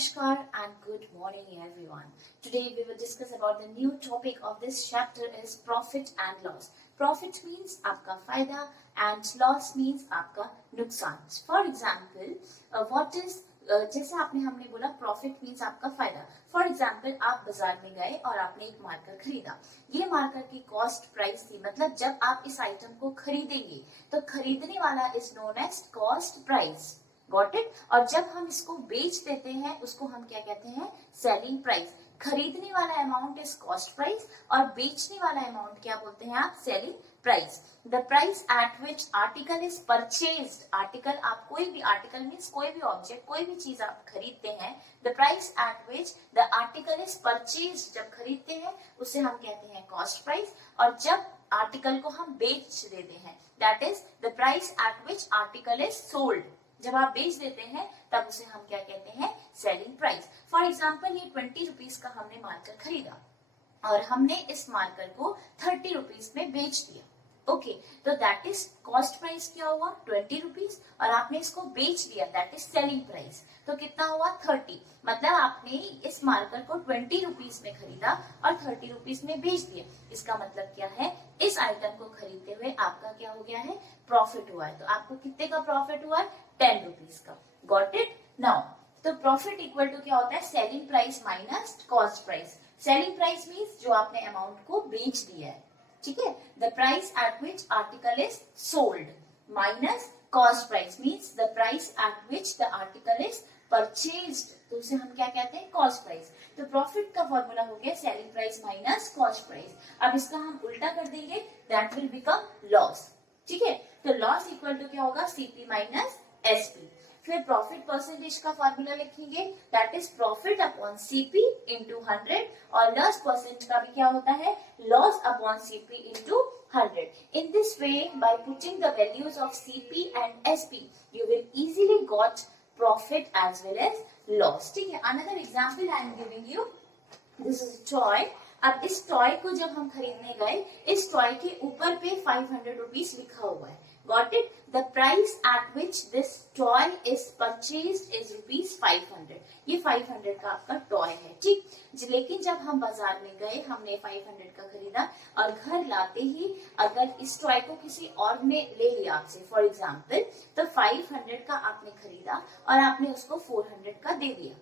Namaskar and good morning everyone. Today we will discuss about the new topic of this chapter is profit and loss. Profit means आपका फायदा and loss means आपका नुकसान. For example, what is जैसे हमने बोला profit means आपका फायदा. For example आप बाजार में गए और आपने एक मार्कर खरीदा. ये मार्कर की कॉस्ट प्राइस थी, मतलब जब आप इस आइटम को खरीदेंगे तो खरीदने वाला is known as cost price. Got it. और जब हम इसको बेच देते हैं उसको हम क्या कहते हैं? Selling price. खरीदने वाला अमाउंट इज कॉस्ट प्राइस और बेचने वाला अमाउंट क्या बोलते हैं आप? Selling price. The price at which article is purchased. Article, आप कोई भी आर्टिकल मीन्स कोई भी ऑब्जेक्ट, कोई भी चीज आप खरीदते हैं. The price at which the article is purchased, जब खरीदते हैं उसे हम कहते हैं कॉस्ट प्राइस. और जब आर्टिकल को हम बेच देते हैं that is the price at which article is sold. जब आप बेच देते हैं तब उसे हम क्या कहते हैं? Selling price. फॉर एग्जाम्पल ये 20 रुपीज का हमने मार्कर खरीदा और हमने इस मार्कर को 30 रुपीज में बेच दिया. ओके, तो दैट इज कॉस्ट प्राइस. क्या हुआ? 20 रुपीज. और आपने इसको बेच दिया दैट इज सेलिंग प्राइस. तो कितना हुआ? 30. मतलब आपने इस मार्कर को 20 रुपीज में खरीदा और 30 रुपीज में बेच दिया. इसका मतलब क्या है? इस आइटम को खरीदते हुए आपका क्या हो गया है? प्रॉफिट हुआ है. तो आपको कितने का प्रॉफिट हुआ है? 10 रुपीज का. Got it. नाउ तो प्रॉफिट इक्वल टू क्या होता है? Selling price minus cost price. Selling price means जो आपने अमाउंट को बेच दिया है, ठीक है. The price at which article is sold minus cost price means the price at which the article is purchased. तो उसे हम क्या कहते हैं? Cost price. तो प्रॉफिट का फॉर्मूला हो गया selling price minus cost price. अब इसका हम उल्टा कर देंगे, दैट विल बिकम लॉस. ठीक है. तो लॉस इक्वल टू क्या होगा? CP minus SP. फिर प्रॉफिट परसेंटेज का फॉर्मूला लिखेंगे, that is profit upon CP into 100. और लॉस परसेंट का भी क्या होता है? Loss upon CP into 100. In this way, by putting the values of CP and SP, you will easily got profit as well as loss. ठीक है. Another example I am giving you. This is toy. अब इस toy को जब हम खरीदने गए, इस टॉय के ऊपर पे 500 रुपीज लिखा हुआ है. Got it? The price at which this toy is purchased is rupees 500. ये 500 का आपका टॉय है. ठीक. लेकिन जब हम बाजार में गए, हमने 500 का खरीदा और घर लाते ही अगर इस टॉय को किसी और ने ले लिया आपसे, फॉर एग्जाम्पल, तो 500 का आपने खरीदा और आपने उसको 400 का दे दिया.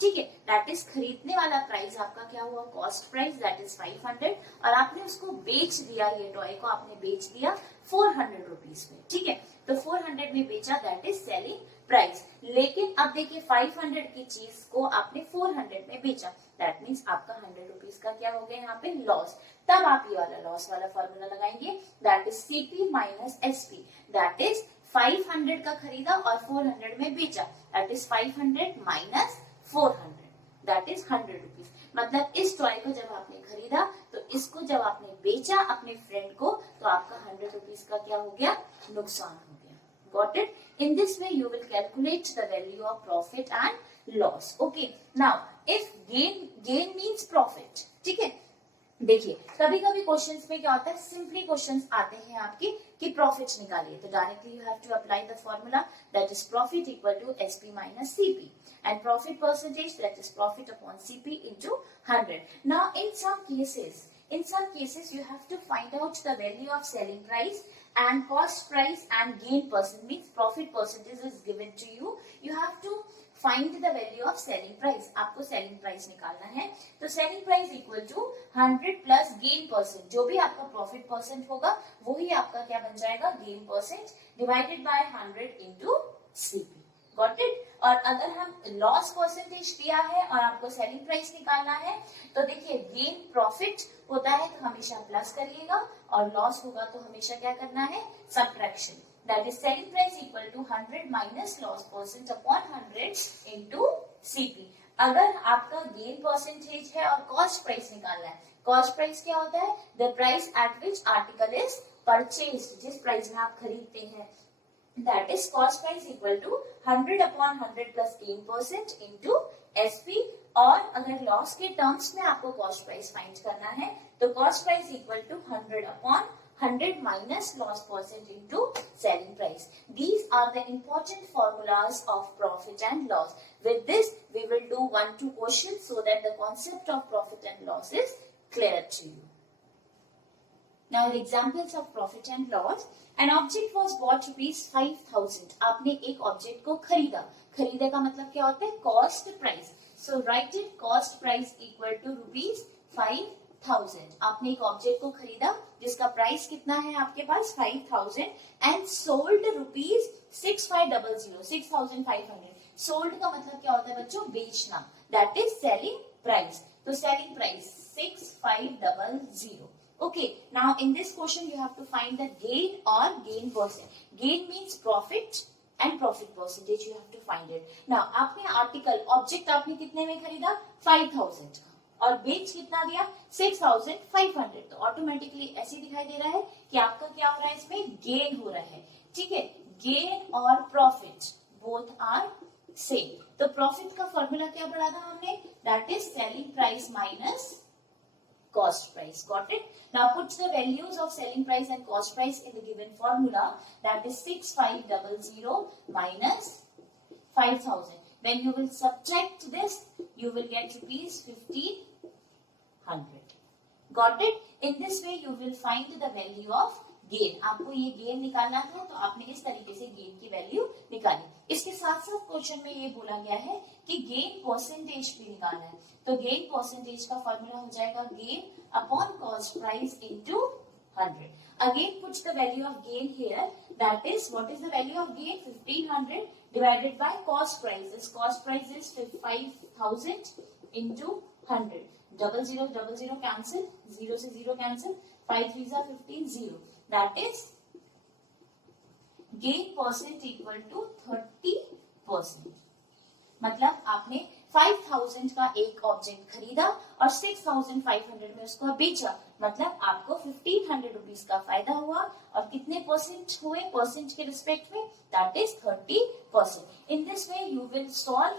ठीक है. दैट इज खरीदने वाला प्राइस आपका क्या हुआ? Cost price, that is 500. और आपने उसको बेच दिया, ये टॉय को आपने बेच दिया 400 रुपीज में. ठीक है. तो 400 में बेचा, दैट इज सेलिंग प्राइस. लेकिन अब देखिए 500 की चीज को आपने 400 में बेचा, दैट मीन्स आपका 100 रुपीज का क्या हो गया यहाँ पे? लॉस. तब आप ये वाला लॉस वाला फॉर्मूला लगाएंगे, that is CP minus SP. That is 500 का खरीदा और 400 में बेचा, that is 500 minus 400, that is 100 rupees. मतलब इस टॉय को जब आपने खरीदा तो इसको जब आपने बेचा अपने फ्रेंड को, तो आपका 100 रुपीज का क्या हो गया? नुकसान हो गया. Got it. In this way you will calculate the value of profit and loss. Okay. Now if gain means profit. ठीक है. देखिए कभी कभी क्वेश्चंस में क्या होता है? सिंपली क्वेश्चंस आते हैं आपके कि प्रॉफिट निकालिए, तो directly you have to apply the formula, that is profit equal to SP minus CP and profit percentage, that is profit upon CP into 100. Now in some cases you have to find out the value of selling price and cost price and gain percent, means profit percentage is given to you. You have to find the value of selling price. आपको selling price निकालना है. तो selling price equal to 100 plus gain percent. जो भी आपका profit percent होगा वही आपका क्या बन जाएगा? gain percent divided by 100 into CP. Got it? और अगर हम लॉस परसेंटेज दिया है और आपको सेलिंग प्राइस निकालना है, तो देखिए गेन प्रॉफिट होता है तो हमेशा प्लस करिएगा और लॉस होगा तो हमेशा क्या करना है? Subtraction. That is selling price equal to 100 minus loss percent upon 100 into CP. अगर आपका गेन परसेंटेज है और कॉस्ट प्राइस निकालना है, कॉस्ट प्राइस क्या होता है? The price at which article is purchased, जिस प्राइस में आप खरीदते हैं, that is cost price equal to 100 upon 100 plus gain percent into SP. और अगर लॉस के टर्म्स में आपको कॉस्ट प्राइस फाइंड करना है तो cost price equal to 100 upon 100 minus loss percent into selling price. These are the important formulas of profit and loss. With this, we will do 1-2 questions so that the concept of profit and loss is clear to you. Now the examples of profit and loss. An object was bought ₹5,000. आपने एक object को खरीदा. खरीदे का मतलब क्या होता है? Cost price. So write it, cost price equal to ₹5,000. आपने एक ऑब्जेक्ट को खरीदा जिसका प्राइस कितना है आपके पास? 5,000 एंड सोल्ड ₹6,500. 6,500. सोल्ड का मतलब क्या होता है बच्चों? बेचना. That is selling price. तो selling price 6,500. Okay, now in this question you have to find the gain or gain percent. Gain means profit and profit percentage you have to find it. Now आपने article object आपने कितने में खरीदा? 5,000 का और बेच कितना दिया? 6,500. तो ऑटोमेटिकली ऐसे दिखाई दे रहा है कि आपका क्या हो रहा है? इसमें गेन हो रहा है. ठीक है, गेन और प्रॉफिट बोथ आर सेम. तो प्रॉफिट का फॉर्मूला क्या पढ़ा था हमने? That is selling price minus cost price. Got it? Now put the values of selling price and cost price in the given formula. That is 6,500 minus 5,000. When you will subtract this, you will get ₹1,500. Got it? In this way, you will find the value of gain. आपको ये gain निकालना था तो आपने इस तरीके से gain की वैल्यू निकाली. इसके साथ साथ क्वेश्चन में ये बोला गया है कि गेन परसेंटेज भी निकालना है. तो गेन परसेंटेज का फॉर्मूला हो जाएगा gain upon cost price into 100. Again put the value of gain here. That is what is the value of gain? 1,500 divided by cost price. This cost price is 5,000 into 100. 0 cancel, 0 से 0 cancel. 5 3s are 15, 0. That is gain percent equal to 30%. मतलब आपने 5,000 का एक object खरीदा और 6,500 में उसको बेचा. मतलब आपको 1,500 रुपीज का फायदा हुआ. और कितने परसेंट हुए परसेंट के रिस्पेक्ट में? That is 30%. In this way you will solve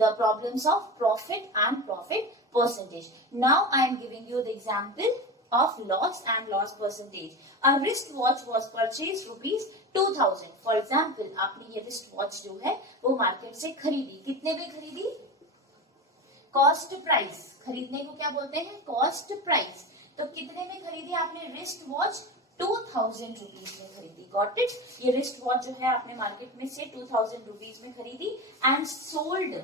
the problems of profit and profit percentage. Now I am giving you the example of loss and loss percentage. A wristwatch was purchased ₹2,000. For example, आपने ये wristwatch जो है वो market से खरीदी. कितने में खरीदी? Cost price. खरीदने को क्या बोलते हैं? Cost price. तो कितने में खरीदी आपने रिस्ट वॉच? 2,000 रुपीज में खरीदी. Got it? ये रिस्ट वॉच जो है आपने मार्केट में से 2,000 रुपीज में खरीदी एंड सोल्ड.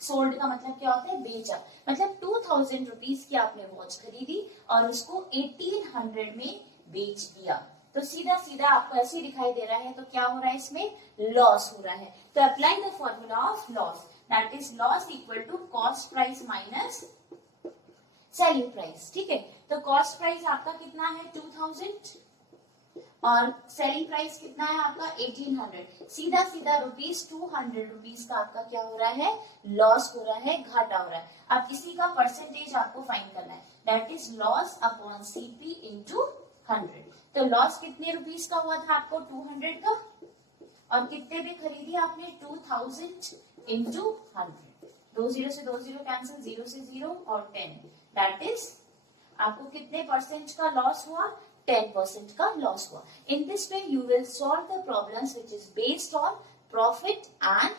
सोल्ड का मतलब क्या होता है? बेचा. मतलब 2,000 रुपीज की आपने वॉच खरीदी और उसको 1,800 में बेच दिया. तो सीधा सीधा आपको ऐसे दिखाई दे रहा है. तो क्या हो रहा है? इसमें लॉस हो रहा है. तो apply the formula of loss. That is loss equal to cost price minus selling price. ठीक है, तो कॉस्ट प्राइस आपका कितना है? 2,000 और सेलिंग प्राइस कितना है आपका? 1,800. सीधा सीधा ₹200 रुपीज का आपका क्या हो रहा है? लॉस हो रहा है, घाटा हो रहा है. अब इसी का परसेंटेज आपको फाइंड करना है. That is loss upon CP into 100. तो लॉस कितने रुपीज का हुआ था आपको? 200 का. और कितने में खरीदी आपने? 2,000 इंटू 100. 20 से 20 कैंसिल, 0 से 0 और 10. दैट इज आपको कितने परसेंट का लॉस हुआ? 10% का लॉस हुआ. In this way you will solve the problems which is based on profit and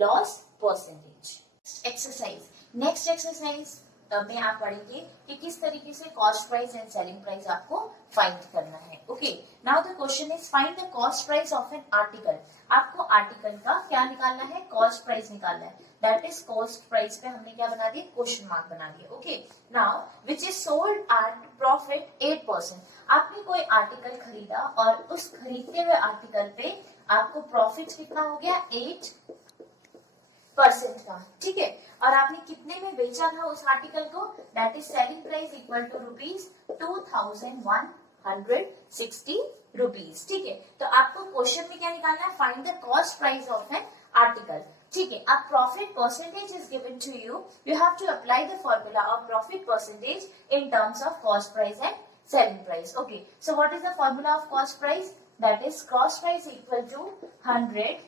loss percentage. Exercise. Next exercise में आप पढ़ेंगे कि किस तरीके से cost price and selling price आपको फाइंड करना है. Okay, now the question is find the cost price of an article. आपको आर्टिकल का क्या निकालना है? कॉस्ट प्राइस निकालना है. दैट इज कॉस्ट प्राइस पे हमने क्या बना दिया? क्वेश्चन मार्क बना दिया. Okay, now which is sold at profit 8%. आपने कोई आर्टिकल खरीदा और उस खरीदते हुए आर्टिकल पे आपको प्रॉफिट कितना हो गया? 8% का. ठीक है, और आपने कितने में बेचा था उस आर्टिकल को? That is selling price equal to ₹2,160. ठीक है, तो आपको क्वेश्चन में क्या निकालना है? Find the cost price of an article. ठीक है, अब profit percentage is given to you. You have to apply the formula of profit percentage in terms of cost price and selling price. Okay, so what is the formula of cost price? That is cost price equal to 100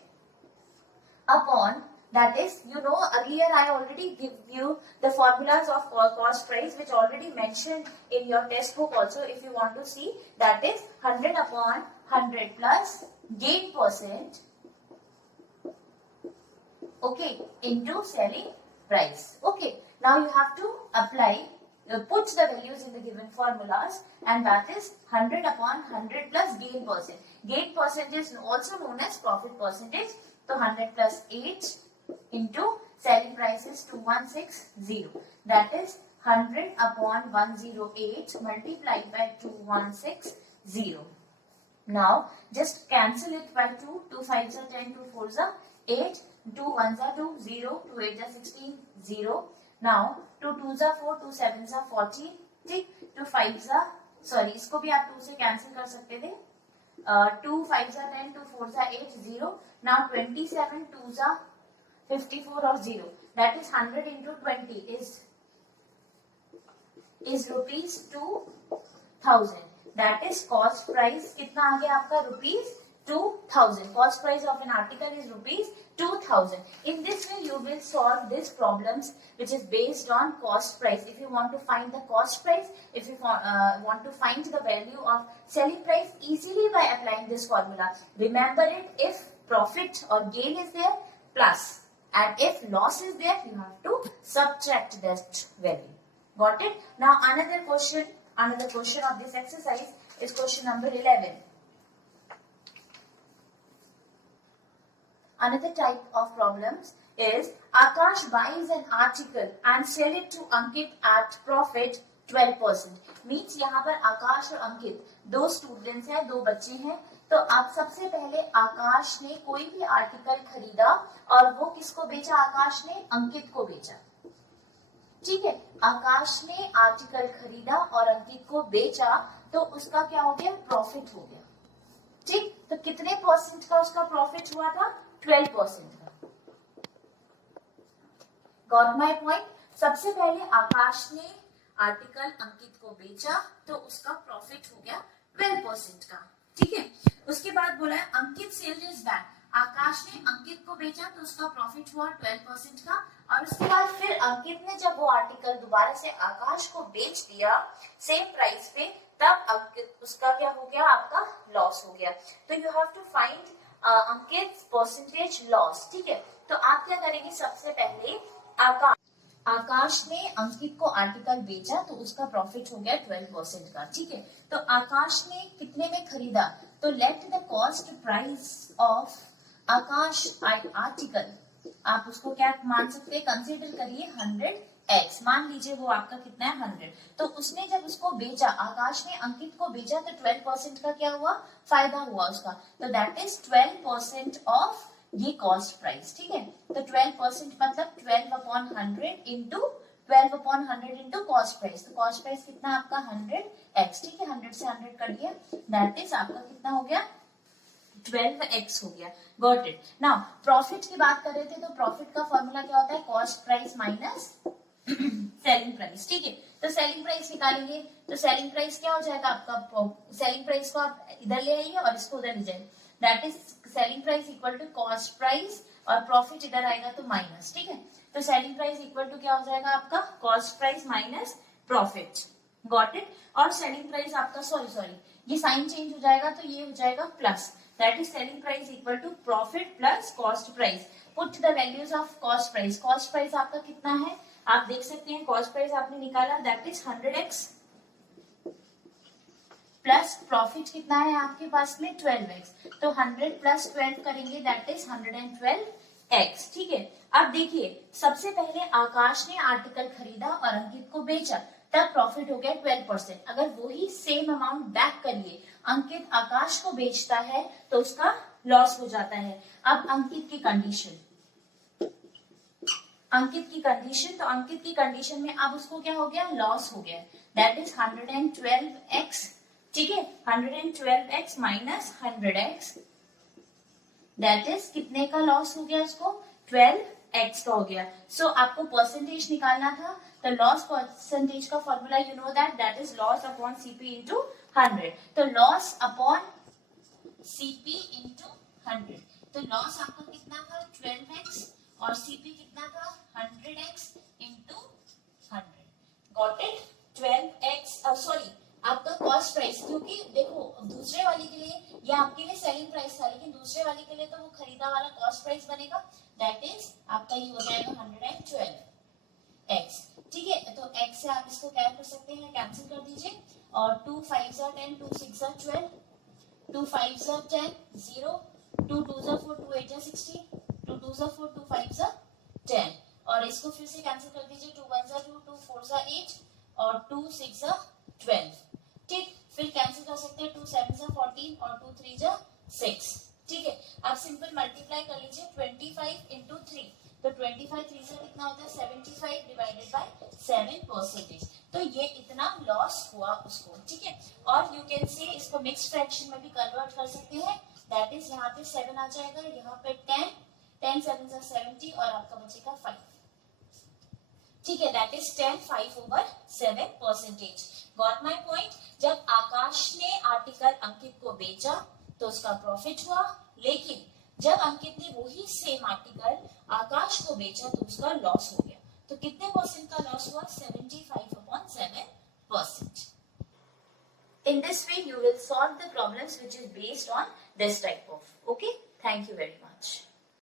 upon, that is, you know, earlier I already give you the formulas of cost price which already mentioned in your textbook also. If you want to see, that is 100 upon 100 plus gain %, okay, into selling price. Okay, now you have to apply, put the values in the given formulas, and that is 100 upon 100 plus gain percent. Gain percentage is also known as profit percentage. So 100 plus 8 into selling price is 2160. That is 100 upon 108 multiplied by 2160. Now just cancel it by 2. 2 5s are 10, 2 4s are 8, 2 1s are 2, 0, 2 8s are 16, 0. Now 2 2s are 4, 2 7s are 14, ठीक, 2 5s are, sorry इसको भी आप 2 से cancel कर सकते थे, 2 5s are 10, 2 4s are 8, 0. Now 27 2s are 54 और 0. That is 100 into 20 is rupees 2000. That is cost price कितना आ गया आपका rupees 2000. Cost price of an article is rupees 2000. In this way you will solve these problems which is based on cost price. If you want to find the cost price, if you want to find the value of selling price easily by applying this formula. Remember it, if profit or gain is there, plus, and if loss is there, you have to subtract that value. Got it? Now another question of this exercise is question number 11. Another type of problems is Akash buys an article and sell it to Ankit at profit 12%. Means यहाँ पर आकाश और अंकित दो students हैं, दो बच्चे हैं. तो अब सबसे पहले आकाश ने कोई भी आर्टिकल खरीदा और वो किसको बेचा? आकाश ने अंकित को बेचा. ठीक है, आकाश ने आर्टिकल खरीदा और अंकित को बेचा, तो उसका क्या हो गया? प्रॉफिट हो गया. ठीक, तो कितने परसेंट का उसका प्रॉफिट हुआ था? 12% का. Got my point? सबसे पहले आकाश ने आर्टिकल अंकित को बेचा तो उसका प्रॉफिट हो गया 12% का. ठीक है, उसके बाद बोला है अंकित सेल्ड हिज बैग. आकाश ने अंकित को बेचा तो उसका प्रॉफिट हुआ 12% का. और उसके बाद फिर अंकित ने जब वो आर्टिकल दोबारा से आकाश को बेच दिया सेम प्राइस पे, तब अंकित उसका क्या हो गया? आपका लॉस हो गया. तो यू हैव टू फाइंड अंकित परसेंटेज लॉस. ठीक है, तो आप क्या करेंगे? सबसे पहले आकाश ने अंकित को आर्टिकल बेचा तो उसका प्रॉफिट हो गया 12% का. ठीक है, तो आकाश ने कितने में खरीदा? तो let the cost price of Akash article, आप उसको क्या मान सकते हैं? कंसीडर करिए 100x. मान लीजिए वो आपका कितना है? 100. तो उसने जब उसको बेचा, आकाश ने अंकित को बेचा, तो 12% का क्या हुआ? फायदा हुआ उसका. तो दैट इज 12% ऑफ ये कॉस्ट प्राइस. ठीक है, तो 12% मतलब 12 upon 100 into 12 upon 100 into cost price. तो कॉस्ट प्राइस कितना आपका? 100x. ठीक है, 100 से 100 कट गया, दैट इज आपका कितना हो गया? 12x हो गया. Got it? नाउ प्रॉफिट की बात कर रहे थे, तो प्रॉफिट का फॉर्मूला क्या होता है? Cost price minus selling price. ठीक है, तो सेलिंग प्राइस निकालेंगे, तो सेलिंग प्राइस क्या हो जाएगा आपका? सेलिंग प्राइस को आप इधर ले आइए और इसको उधर ले जाइए. That is selling price equal to cost price, और प्रॉफिट इधर आएगा तो माइनस. ठीक है, तो सेलिंग प्राइस इक्वल टू क्या हो जाएगा आपका? Cost price minus profit. Got it? और सेलिंग प्राइस आपका सॉरी ये साइन चेंज हो जाएगा, तो ये हो जाएगा plus. That is selling price equal to profit plus cost price. Put the values of cost price. Cost price आपका कितना है? आप देख सकते हैं कॉस्ट प्राइस आपने निकाला, that is 100x plus profit कितना है आपके पास में? 12x. तो 100 प्लस 12 करेंगे, दैट इज 112x. ठीक है, अब देखिए सबसे पहले आकाश ने आर्टिकल खरीदा और अंकित को बेचा, तब प्रॉफिट हो गया 12%. अगर वही सेम अमाउंट बैक करिए, अंकित आकाश को बेचता है तो उसका लॉस हो जाता है. अब अंकित की कंडीशन, तो अंकित की कंडीशन में अब उसको क्या हो गया? लॉस हो गया. That is 112x. ठीक है, 112x minus 100x, that is कितने का लॉस हो गया उसको? 12x का हो गया. सो आपको परसेंटेज निकालना था, तो लॉस परसेंटेज का formula you know that is loss upon CP into 100. तो लॉस अपॉन सीपी इंटू 100. तो लॉस आपका कितना था? 12x, और सीपी कितना था? 100x into 100. Got it? 12x sorry आपका कॉस्ट प्राइस, क्योंकि देखो दूसरे वाले के लिए ये आपके लिए सेलिंग प्राइस था, लेकिन दूसरे वाले के लिए तो वो खरीदा वाला कॉस्ट प्राइस बनेगा. दैट इज आपका ये हो जाएगा 112. से आप इसको क्या कर सकते हैं, कैंसिल कर दीजिए, और 2 5 जा 10, 2 6 जा 12, 2 5 जा 10, 0, 2 2 जा 4, 2 8 जा 16, 2 2 जा 4, 2 5 जा 10, और इसको फिर से कैंसिल कर दीजिए, 2 1 जा 2, 2 4 जा 8, और 2 6 जा 12, ठीक। फिर कैंसिल कर सकते हैं, 2 7 जा 14, और 2 3 जा 6, ठीक है। अब सिंपल मल्टीप्लाई कर लीजिए, 25 इंटू 3, तो 25 3 से कितना होता है, 75 डिवाइडेड बाय 7%। तो ये इतना लॉस हुआ उसको, ठीक है। और यू कैन से इसको मिक्स्ड फ्रैक्शन में भी कन्वर्ट कर सकते हैं, दैट इज यहाँ पे 7 आ जाएगा, यहाँ पे 10, 10 7 जा 70, और आपका बचेगा 5, ठीक है। That is 10 5/7%। Got my point. जब आकाश ने आर्टिकल अंकित को बेचा तो उसका प्रॉफिट हुआ, लेकिन जब अंकित ने वही सेम आर्टिकल आकाश को बेचा तो उसका लॉस हो गया। तो कितने परसेंट का लॉस हुआ, 75/7%. In this way you will solve the problems which is based on this type of. Okay, thank you very much.